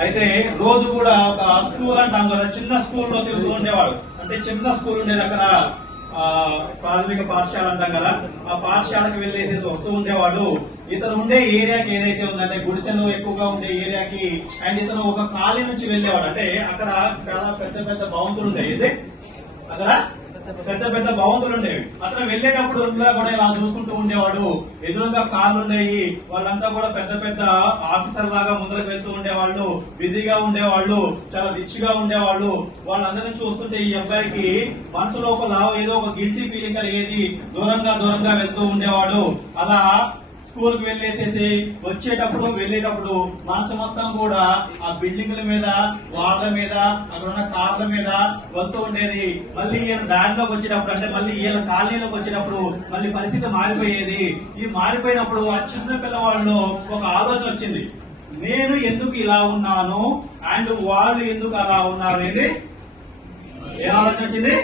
అయితే రోజు కూడా ఒక స్కూల్ అంటాం కదా, చిన్న స్కూల్లో తిరుగుతూ ఉండేవాడు. అంటే చిన్న స్కూల్ ఉండేది అక్కడ, ప్రాథమిక పాఠశాల అంటాం కదా, ఆ పాఠశాలకు వెళ్ళేసి వస్తూ ఉండేవాడు. ఇతను ఉండే ఏరియాకి ఏదైతే ఉందంటే గుడిచెలు ఎక్కువగా ఉండే ఏరియాకి, అండ్ ఇతను ఒక కాలనీ నుంచి వెళ్ళేవాడు. అంటే అక్కడ చాలా పెద్ద పెద్ద భవంతులు ఉండేవి, అక్కడ పెద్ద పెద్ద భవంతులు ఉండేవి. అతను వెళ్ళేటప్పుడు కూడా ఇలా చూసుకుంటూ ఉండేవాడు. ఎదురుగా కార్లు ఉండేవి, వాళ్ళంతా కూడా పెద్ద పెద్ద ఆఫీసర్ లాగా ముందరకు వెళ్తూ ఉండేవాళ్ళు, బిజీగా ఉండేవాళ్ళు, చాలా రిచ్ గా ఉండేవాళ్ళు. వాళ్ళందరినీ చూస్తుంటే ఈ అబ్బాయికి మనసు లోపల ఏదో ఒక గిల్టీ ఫీలింగ్ కలిగేది. దూరంగా దూరంగా వెళ్తూ ఉండేవాడు. అలా స్కూల్ కి వెళ్ళేసేసి వచ్చేటప్పుడు వెళ్ళేటప్పుడు మనసు మొత్తం కూడా ఆ బిల్డింగ్ల మీద, వాళ్ళ మీద, అక్కడ ఉన్న కార్ల మీద వెళ్తూ ఉండేది. మళ్ళీ ఈయన దారిలోకి వచ్చేటప్పుడు, అంటే మళ్ళీ ఈయన కాలనీలోకి వచ్చేటప్పుడు మళ్ళీ పరిస్థితి మారిపోయేది. ఈ మారిపోయినప్పుడు ఆ చిన్న పిల్లవాళ్ళలో ఒక ఆలోచన వచ్చింది, నేను ఎందుకు ఇలా ఉన్నాను అండ్ వాళ్ళు ఎందుకు అలా ఉన్నారు అనేది. ఏ ఆలోచన వచ్చింది?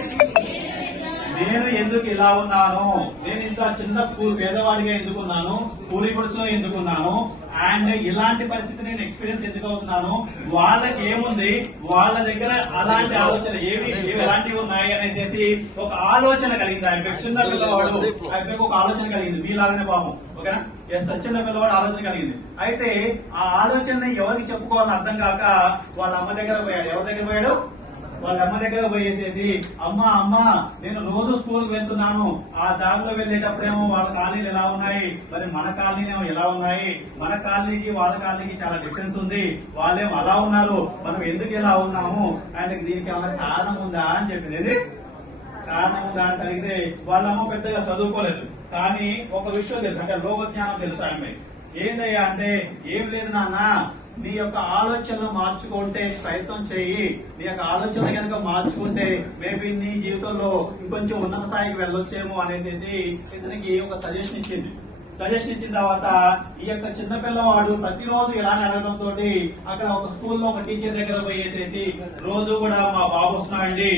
నేను ఎందుకు ఇలా ఉన్నాను, నేను ఇంత చిన్న పేదవాడిగా ఎందుకున్నాను, కూలి గుడిసెలో ఎందుకున్నాను, అండ్ ఇలాంటి పరిస్థితి నేను ఎక్స్పీరియన్స్ ఎందుకు అవుతున్నాను, వాళ్ళకి ఏముంది, వాళ్ళ దగ్గర అలాంటి ఆలోచన ఏవి ఎలాంటివి ఉన్నాయి అనేది ఒక ఆలోచన కలిగింది. ఆయన చిన్న పిల్లవాడు, ఆయనకు ఒక ఆలోచన కలిగింది, మీలాగనే పాపం. ఓకేనా? చిన్న పిల్లవాడు ఆలోచన కలిగింది. అయితే ఆ ఆలోచనని ఎవరికి చెప్పుకోవాలని అర్థం కాక వాళ్ళ అమ్మ దగ్గర పోయాడు. ఎవరి దగ్గర పోయాడు? వాళ్ళ అమ్మ దగ్గర పోయేసేది, అమ్మ అమ్మ నేను రోజు స్కూల్కి వెళ్తున్నాను, ఆ దారిలో వెళ్ళేటప్పుడేమో వాళ్ళ కాలనీలు ఎలా ఉన్నాయి, మరి మన కాలనీనేమో ఎలా ఉన్నాయి, మన కాలనీకి వాళ్ళ కాలనీకి చాలా డిఫరెన్స్ ఉంది, వాళ్ళేమో అలా ఉన్నారు, మనం ఎందుకు ఇలా ఉన్నాము, ఆయనకి దీనికి ఏమైనా కారణం ఉందా అని చెప్పింది. కారణం ఉందా అని అడిగితే వాళ్ళ అమ్మ పెద్దగా చదువుకోలేదు, కానీ ఒక విషయం తెలుసు, అంటే లోక జ్ఞానం తెలుసు ఆమె. ఏందయ్యా అంటే, ఏం లేదు నాన్న, నీ యొక్క ఆలోచనలు మార్చుకుంటే ప్రయత్నం చేయి, నీ యొక్క ఆలోచన కనుక మార్చుకుంటే మేబీ నీ జీవితంలో ఇంకొంచెం ఉన్నత స్థాయికి వెళ్ళొచ్చేమో అనేది ఇతనికి ఒక సజెషన్ ఇచ్చింది. సజెషన్ ఇచ్చిన తర్వాత ఈ యొక్క చిన్న పిల్లవాడు ప్రతిరోజు ఇలానే అడగడంతో అక్కడ ఒక స్కూల్లో ఒక టీచర్ దగ్గర పోయేసేసి, రోజు కూడా మా బాబు వస్తున్నాడండి,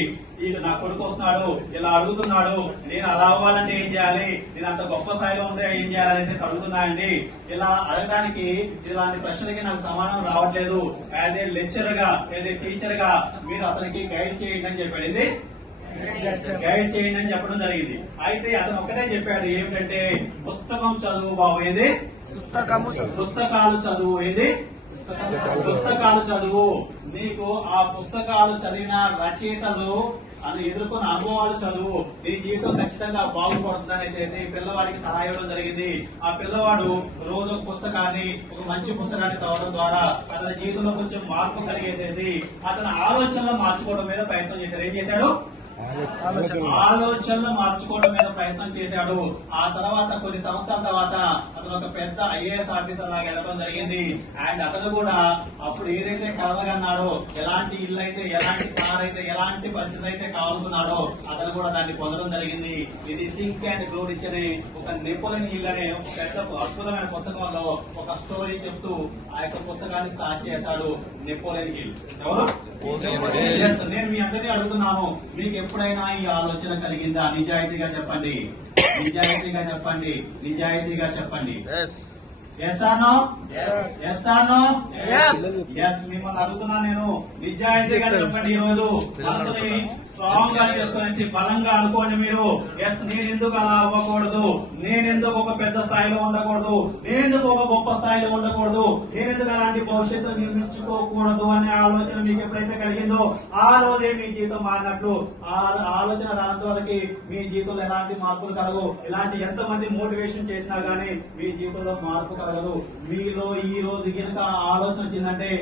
ఇక నా కొడుకు వస్తున్నాడు, ఇలా అడుగుతున్నాడు, నేను అలా అవ్వాలంటే ఏం చేయాలి, నేను అంత గొప్ప స్థాయిలో ఉంటే ఏం చేయాలనేసి అడుగుతున్నాయండి. ఇలా అడగడానికి ఇలాంటి ప్రశ్నలకి నాకు సమాధానం రావట్లేదు, యాజ్ ఏ లెక్చరర్ గా, యాజ్ ఏ టీచర్ గా మీరు అతనికి గైడ్ చేయండి అని చెప్పాడు. గైడ్ చేయండి అని చెప్పడం జరిగింది. అయితే అతను ఒకటే చెప్పాడు, ఏమిటంటే పుస్తకం చదువు బాబు. ఏది? పుస్తకాలు చదువు. ఏది? పుస్తకాలు చదువు. నీకు ఆ పుస్తకాలు చదివిన రచయితలు అని ఎదుర్కొన్న అనుభవాలు చదువు, నీ జీవితం ఖచ్చితంగా బాగుపడుతుందనేది పిల్లవాడికి సలహా ఇవ్వడం జరిగింది. ఆ పిల్లవాడు రోజు ఒక పుస్తకాన్ని, ఒక మంచి పుస్తకాన్ని చదవడం ద్వారా అతని జీవితంలో కొంచెం మార్పు కలిగేసేది. అతని ఆలోచనలు మార్చుకోవడం మీద ప్రయత్నం చేశాడు. ఏం చేశాడు? ఆలోచనలు మార్చుకోవడం మీద ప్రయత్నం చేశాడు. ఆ తర్వాత కొన్ని సంవత్సరాల తర్వాత అతను ఒక పెద్ద ఐఏఎస్ ఆఫీసర్ లాగా ఎదగడం జరిగింది. అండ్ అతను కూడా అప్పుడు ఏదైతే కలగన్నాడో, ఎలాంటి ఇల్లు అయితే, ఎలాంటి కార్ అయితే, ఎలాంటి పరిస్థితి అయితే కావాలనుకున్నాడో అతను కూడా దాన్ని పొందడం జరిగింది. ఇది థింక్ అండ్ గ్రో రిచ్ అనే ఒక నెపోలియన్ హిల్ అనే ఒక పెద్ద అద్భుతమైన పుస్తకంలో ఒక స్టోరీ చెప్తూ ఆ యొక్క పుస్తకాన్ని స్టార్ట్ చేశాడు నెపోలియన్ హిల్. ఎవరు? నేను మీ అందరినీ అడుగుతున్నాను, మీకు ఎప్పుడైనా ఈ ఆలోచన కలిగిందా? నిజాయితీగా చెప్పండి, నిజాయితీగా చెప్పండి, నిజాయితీగా చెప్పండి. Yes or no? Yes or no? Yes. మిమ్మల్ని అడుగుతున్నాను నేను, నిజాయితీగా చెప్పండి. ఈ రోజు మనసుని స్ట్రాంగ్ గా చేసుకుని బలంగా అనుకోండి మీరు. ఎస్, నేనెందుకు అలా అవ్వకూడదు, నేనెందుకు ఒక పెద్ద స్థాయిలో ఉండకూడదు, నేనెందుకు ఒక గొప్ప స్థాయిలో ఉండకూడదు, నేనెందుకు అలాంటి భవిష్యత్తు నిర్మించుకోకూడదు అనే ఆలోచన మీకు ఎప్పుడైతే కలిగిందో ఆ రోజే మీ జీవితం మారినట్లు. ఆ ఆలోచన రానంత వరకు మీ జీవితంలో ఎలాంటి మార్పులు కలగవు. ఇలాంటి ఎంతమంది మోటివేషన్ చేసినా గానీ మీ జీవితంలో మార్పు కలగదు. మీలో ఈ రోజు కనుక ఆలోచన వచ్చిందంటే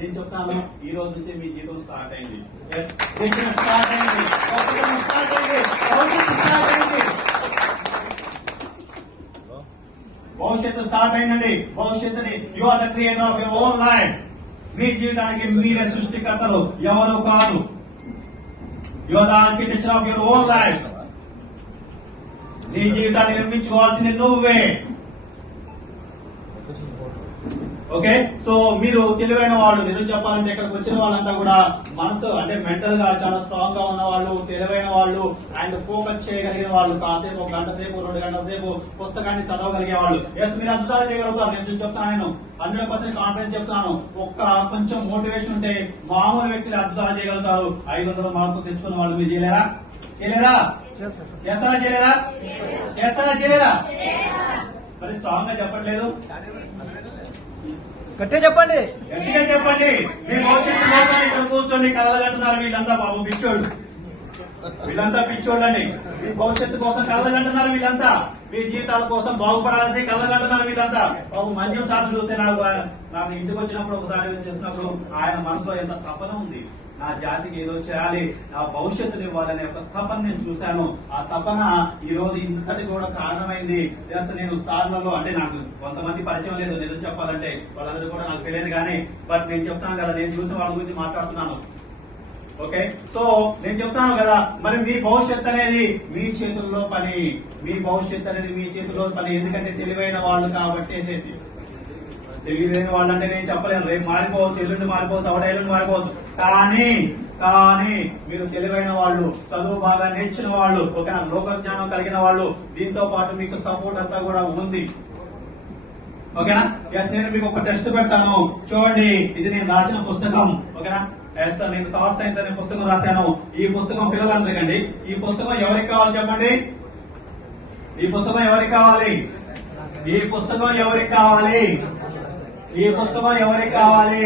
నేను చెప్తాను, ఈ రోజు నుంచి మీ జీవితం స్టార్ట్ అయింది. భవిష్యత్తు స్టార్ట్ అయిందండి. భవిష్యత్తుని you are the creator of your own life. మీ జీవితానికి మీరే సృష్టికర్తలు, ఎవరు కాదు. You are the architecture of your own life. నీ జీవితాన్ని నిర్మించుకోవాల్సింది నువ్వే. ఓకే, సో మీరు తెలివైన వాళ్ళు, నిజం చెప్పాలంటే ఇక్కడికి వచ్చిన వాళ్ళంతా కూడా మనసు అంటే మెంటల్ గా చాలా స్ట్రాంగ్ గా ఉన్న వాళ్ళు, తెలివైన వాళ్ళు అండ్ ఫోకస్ చేయగలిగిన వాళ్ళు, కాసేపు 1 గంట సేపు 2 గంటల సేపు పుస్తకాన్ని చదవగలిగే వాళ్ళు. ఎస్, మీరు అద్భుతాలు చేయగలుగుతారు. నేను చెప్తాను, నేను 100% కాన్ఫిడెన్స్ చెప్తాను. కొంచెం మోటివేషన్ ఉంటే మామూలు వ్యక్తులు అద్భుతాలు చేయగలుగుతారు. 500 మార్కులు తెచ్చుకున్న వాళ్ళు మీరు చేయలేరా? చేయలేరా? చేస్తారా? చేయలేరా? చేస్తారా? చేయలేరా? మరి స్ట్రాంగ్ గా చెప్పట్లేదు. గట్టిగా చెప్పండి, గట్టిగా చెప్పండి. మీ భవిష్యత్తు కోసం ఇక్కడ కూర్చొని కలగంటున్నారు వీళ్ళంతా. బాబు పిచ్చోళ్ళు, వీళ్ళంతా పిచ్చోళ్ళండి. మీ భవిష్యత్తు కోసం కలగంటున్నారు వీళ్ళంతా. మీ జీవితాల కోసం బాగుపడాలని కలగంటున్నారు వీళ్ళంతా. బాబు మంజం సార్ చూస్తే నాకు ఇంటికి వచ్చినప్పుడు ఒకసారి చేసినప్పుడు ఆయన మనసులో ఎంత తపన ఉంది. నా జాతికి ఏదో చేయాలి, నా భవిష్యత్తుని ఇవ్వాలనే ఒక తపన నేను చూశాను. ఆ తపన ఈ రోజు ఇంతటి కూడా కారణమైంది. జస్ట్ నేను సార్లలో అంటే నాకు కొంతమంది పరిచయం లేదు, నిజం చెప్పాలంటే వాళ్ళందరూ కూడా నాకు తెలియదు కానీ బట్ నేను చెప్తాను కదా, నేను చూసిన వాళ్ళ గురించి మాట్లాడుతున్నాను. ఓకే, సో నేను చెప్తాను కదా, మరి మీ భవిష్యత్ అనేది మీ చేతుల్లో పని. మీ భవిష్యత్ అనేది మీ చేతుల్లో పని. ఎందుకంటే తెలివైన వాళ్ళు కాబట్టి. తెలియలేని వాళ్ళు అంటే నేను చెప్పలేను. రేపు మారిపోవచ్చు, ఎల్లుండి మారిపోవచ్చు, ఎల్లుండి మారిపోవచ్చు. కానీ మీరు తెలివైన వాళ్ళు, చదువు బాగా నేర్చిన వాళ్ళు, ఓకేనా, లోక జ్ఞానం కలిగిన వాళ్ళు, దీంతో పాటు మీకు సపోర్ట్ అంతా కూడా ఉంది. ఓకేనా? ఎస్, నేను మీకు ఒక టెస్ట్ పెడతాను చూడండి. ఇది నేను రాసిన పుస్తకం. ఓకేనా? ఎస్, నేను థాట్ సైన్స్ అనే పుస్తకం రాశాను. ఈ పుస్తకం పిల్లలందరికండి. ఈ పుస్తకం ఎవరికి కావాలి చెప్పండి? ఈ పుస్తకం ఎవరికి కావాలి? ఈ పుస్తకం ఎవరికి కావాలి? ఈ పుస్తకం ఎవరికి కావాలి?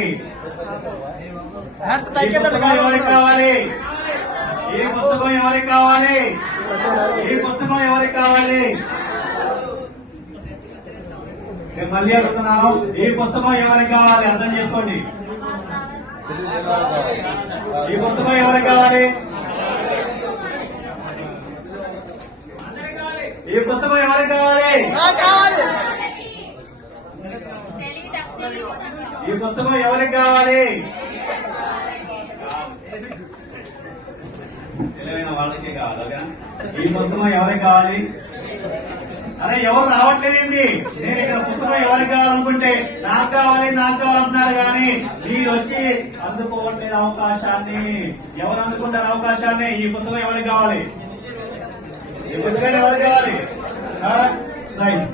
ఈ పుస్తకం ఎవరికి కావాలి? ఈ పుస్తకం ఎవరికి కావాలి? ఈ పుస్తకం ఎవరికి కావాలి? నేను మళ్ళీ అడుగుతున్నాను, ఈ పుస్తకం ఎవరికి కావాలి? అర్థం చేసుకోండి. ఈ పుస్తకం ఎవరికి కావాలి? ఈ పుస్తకం ఎవరికి కావాలి? ఈ పుస్తకం ఎవరికి కావాలి? తెలివైన వాళ్ళకే కావాలి. ఓకేనా? ఈ పుస్తకం ఎవరికి కావాలి? అరే ఎవరు రావట్లేదండి. నేను ఇక్కడ పుస్తకం ఎవరికి కావాలనుకుంటే నాకు కావాలంటున్నారు కానీ మీరు వచ్చి అందుకోవట్లేదు అవకాశాన్ని. ఎవరు అందుకుంటారు అవకాశాన్ని? ఈ పుస్తకం ఎవరికి కావాలి? ఈ పుస్తకం ఎవరికి కావాలి? రైట్.